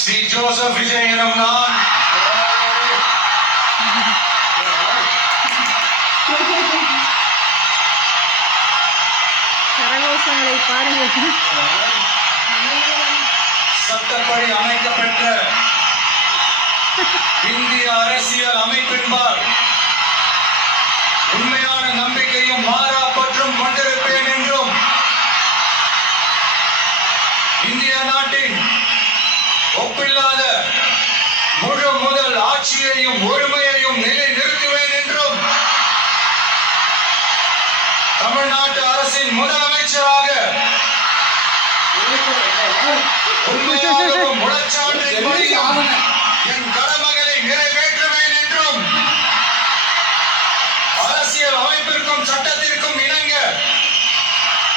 Sri Joseph Vijay எனும் நான் கரகோஷங்களை பாருங்கள். சட்டப்படி அமைக்கப்பெற்ற இந்திய அரசியல் அமைப்பின்பால் உண்மையான நம்பிக்கையும் மாறா பற்றும் கொண்டிருப்பேன் என்றும் இந்திய நாட்டின் ஒப்பில்லாத முழு முதல் ஆட்சியையும் ஒருமையையும் நிலைநிறுத்துவேன் என்றும் தமிழ்நாட்டு அரசின் முதலமைச்சராக உண்மையாகவும் முழச்சான்றின்படியும் என் கடமைகளை நிறைவேற்றுவேன் என்றும் அரசியல் அமைப்பிற்கும் சட்டத்திற்கும் இணங்க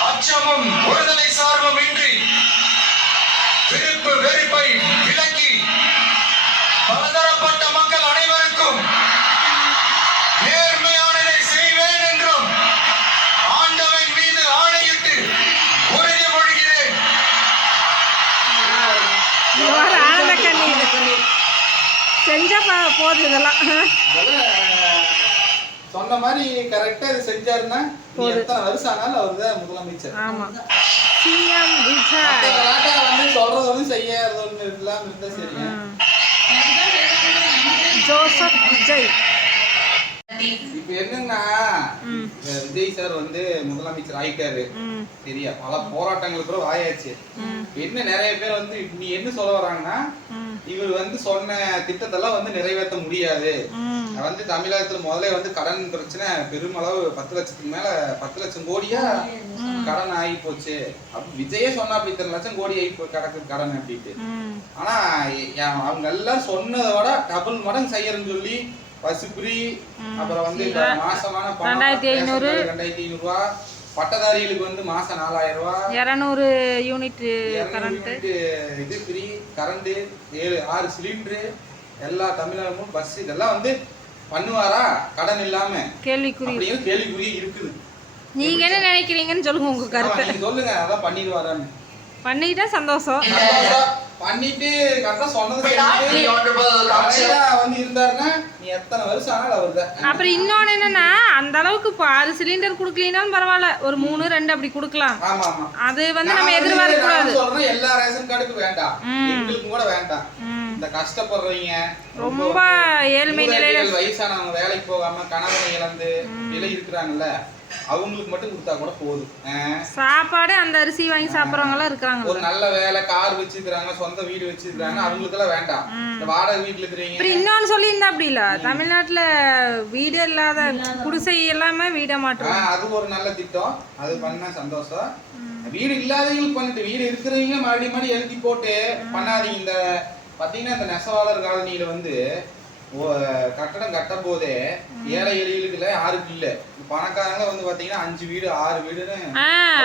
அச்சமும் ஒருதலை சார்பும் இன்றி விருப்பு வெறுப்பை விலக்கி பலதரப்பட்ட மக்கள் அனைவருக்கும் நேர்மையானதை செய்வேன் என்றும் ஆண்டவன் மீது ஆணையிட்டு உறுதிமொழிகிறேன். ஆனந்த கண்ணீர் செஞ்சா போதும். இதெல்லாம் சொன்ன மாதிரி கரெக்டா இது செஞ்சாருன்னா எத்தனை வருஷம் ஆனாலும் அவர் தான் முதலமைச்சர். ஆமா, சிஎம் விஜய் வந்து சொல்றது ஒண்ணு செய்யறது ஒண்ணு இல்லாம இருந்தா சரியா. ஜோசப் விஜய் இப்ப என்னன்னா விஜய் சார் வந்து முதலமைச்சர் ஆயிட்டாரு சரியா. பல போராட்டங்களுக்கு கூட ஆயாச்சு. என்ன நிறைய பேர் வந்து நீ என்ன சொல்ல வராங்கன்னா இவர் வந்து சொன்ன திட்டத்தெல்லாம் வந்து நிறைவேற்ற முடியாது. வந்து தமிழகத்துல முதல்ல வந்து கடன் பிரச்சனை பெருமளவு 10 லட்சத்துக்கு மேல 10 லட்சம் கோடியா கடன் ஆகி போச்சு. அப்படி விஜயே சொன்னா அப்படி இத்தனை லட்சம் கோடி ஆகி கிடக்கு கடன் அப்படின்ட்டு. ஆனா அவங்க எல்லாம் சொன்னதை விட டபுள் மடங்கு செய்யறன்னு சொல்லி பசுப்ரி அப்புறம் வந்து மாசமான 2500 ரூபாய், பட்டதாரிகளுக்கு வந்து மாசம் 4000 ரூபாய், 200 யூனிட் இது ஃப்ரீ கரண்ட், 6 சிலிண்டரு எல்லா தமிழகமும் பஸ் இதெல்லாம் வந்து பண்ணுவாரா கடன் இல்லாம? கேள்விக்குறி இருக்குது. நீங்க என்ன நினைக்கிறீங்கன்னு சொல்லுங்க, உங்க கருத்து நீங்க சொல்லுங்க. அதான் பண்ணிடுவாரான்னு. பண்ணிட்டா சந்தோஷம். பண்ணிட்டு கரெக்டா சொன்னது வந்து இருந்தாருன்னா நீ எத்தனை வருஷம் ஆனாலும் அவர் தான். அப்புறம் இன்னொன்னு என்னன்னா அந்த அளவுக்கு 6 சிலிண்டர் குடுக்கலனாலும் பரவாயில்ல, ஒரு 3 2 அப்படி குடுக்கலாம். ஆமா ஆமா, அது வந்து நம்ம எதிர்பார்க்க கூடாது. சொல்றேன் எல்லா ரேஷன் கார்டுக்கும் வேண்டாம், எங்களுக்கு கூட வேண்டாம். இந்த கஷ்டப்படுறவங்க ரொம்ப ஏழ்மை நிலையில வயசானவங்க வேலைக்கு போகாம கணவனை இழந்து நிலை இருக்கிறாங்கல்ல, அவங்களுக்கு மட்டும் கொடுத்தா கூட போதும். சாப்பாடு அந்த அரிசி வாங்கி சாப்பிடுறவங்க எல்லாம் இருக்காங்க. ஒரு நல்ல வேலை கார் வச்சிருக்காங்க, சொந்த வீடு வச்சிருக்காங்க, அவங்களுக்கு எல்லாம் வேண்டாம். இந்த வாடகை வீட்டுல இருக்கிறீங்க. இன்னொன்னு சொல்லி இருந்தா அப்படி இல்ல, தமிழ்நாட்டுல வீடு இல்லாத குடிசை எல்லாமே வீட மாட்டோம். அது ஒரு நல்ல திட்டம், அது பண்ணா சந்தோஷம். வீடு இல்லாதவங்களுக்கு பண்ணிட்டு வீடு இருக்கிறவங்க மறுபடியும் எழுதி போட்டு பண்ணாதீங்க. இந்த பாத்தீங்கன்னா இந்த நெசவாளர் காலனியில வந்து கட்டடம் கட்டும் போதே ஏழை எளிகளுக்குல யாருக்கு இல்ல, பணக்காரங்க வந்து பாத்தீங்கன்னா 5 வீடு 6 வீடுன்னு,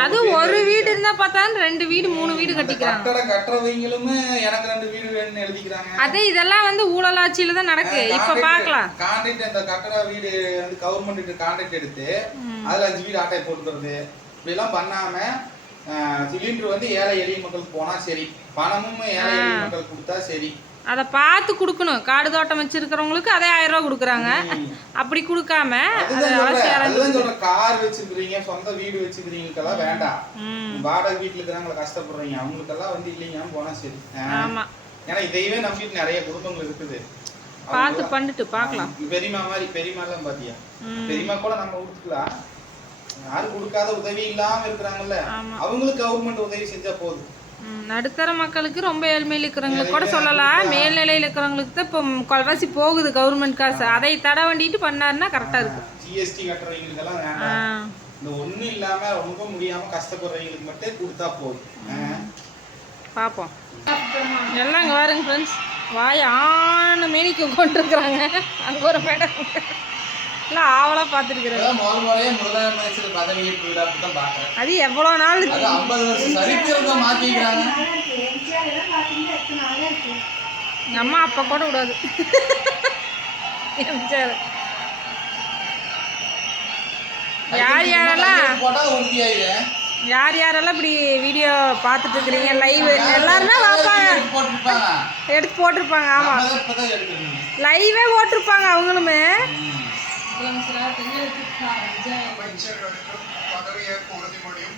அது ஒரு வீடு இருந்தா பார்த்தா 2 வீடு 3 வீடு கட்டிக்கிறாங்க. கட்டடம் கட்டுறவங்களும் எனக்கு 2 வீடு வேணும்னு எழுதிக்கிறாங்க. அதே இதெல்லாம் வந்து ஊழல் ஆட்சியில தான் நடக்கு. இப்ப பாக்கலாம் கான்ட்ராக்ட், அந்த கட்டட வீடு வந்து கவர்மெண்ட் கான்ட்ராக்ட் எடுத்து அதுல 5 வீடு ஆட்டை போட்டுக்கிறது இப்படி எல்லாம் பண்ணாம சிலிண்டர் வந்து ஏழை எளிய மக்களுக்கு போனா சரி, பணமும் ஏழை எளிய மக்களுக்கு கொடுத்தா சரி. அதை பார்த்து கொடுக்கணும். காடு தோட்டம் வச்சிருக்கிறவங்களுக்கு அதே 1000 ரூபா கொடுக்குறாங்க. அப்படி கொடுக்காம கார் வச்சிருக்கிறீங்க, சொந்த வீடு வச்சிருக்கிறீங்களுக்கெல்லாம் வேண்டாம். வாடகை வீட்டுல இருக்கிறவங்களை கஷ்டப்படுறீங்க அவங்களுக்கெல்லாம் வந்து இல்லைங்க போனா சரி. ஆமா, ஏன்னா இதையவே நம்பிட்டு நிறைய குடும்பங்கள் இருக்குது. பார்த்து பண்ணிட்டு பார்க்கலாம். பெரியமா மாதிரி பெரியமா எல்லாம் பாத்தியா, பெரியமா கூட நம்ம கொடுத்துக்கலாம். யாரும் கொடுக்காத உதவி இல்லாம இருக்கிறாங்கல்ல, அவங்களுக்கு கவர்மெண்ட் உதவி செஞ்சா போதும். நடுத்தர மக்களுக்கு ரொம்ப ஏழ்மையில் இருக்கிறவங்களுக்கு கூட சொல்லலாம், மேல்நிலையில் இருக்கிறவங்களுக்கு தான் இப்போ கால்வாசி போகுது கவர்மெண்ட் காசு. அதை தடை வண்டிட்டு பண்ணாருன்னா கரெக்டா இருக்கு. ஜிஎஸ்டி கட்டுறவங்களுக்கெல்லாம் வேண்டாம். இந்த ஒண்ணும் இல்லாம ரொம்ப முடியாம கஷ்டப்படுறவங்களுக்கு மட்டும் கொடுத்தா போதும். பார்ப்போம். எல்லாம் இங்கே பாருங்க ஃப்ரெண்ட்ஸ், வாய் ஆன மேனிக்கு கொண்டிருக்கிறாங்க. அங்கே ஒரு மேடம் இல்லை ஆவலாக பார்த்துருக்குறேன். முதலமைச்சர் பதவியேற்பு விழா தான் பார்க்குறேன். அது எவ்வளோ நாள் 50 வருஷம் சரித்திரத்தை மாற்றிக்கிறாங்க. எங்கள் அம்மா அப்போ கூட விடாது. யார் யாரெல்லாம் யாரெல்லாம் இப்படி வீடியோ பார்த்துட்டு இருக்கிறீங்க லைவ் எல்லாருமே பார்ப்பாங்க. எடுத்து போட்டிருப்பாங்க. ஆமாம், நம்ம தான் இப்பதான் எடுக்கணும். லைவே போட்டிருப்பாங்க அவங்களுமே. அமைச்சர்களுக்கு பதவியேற்பு உறுதிமொழியும்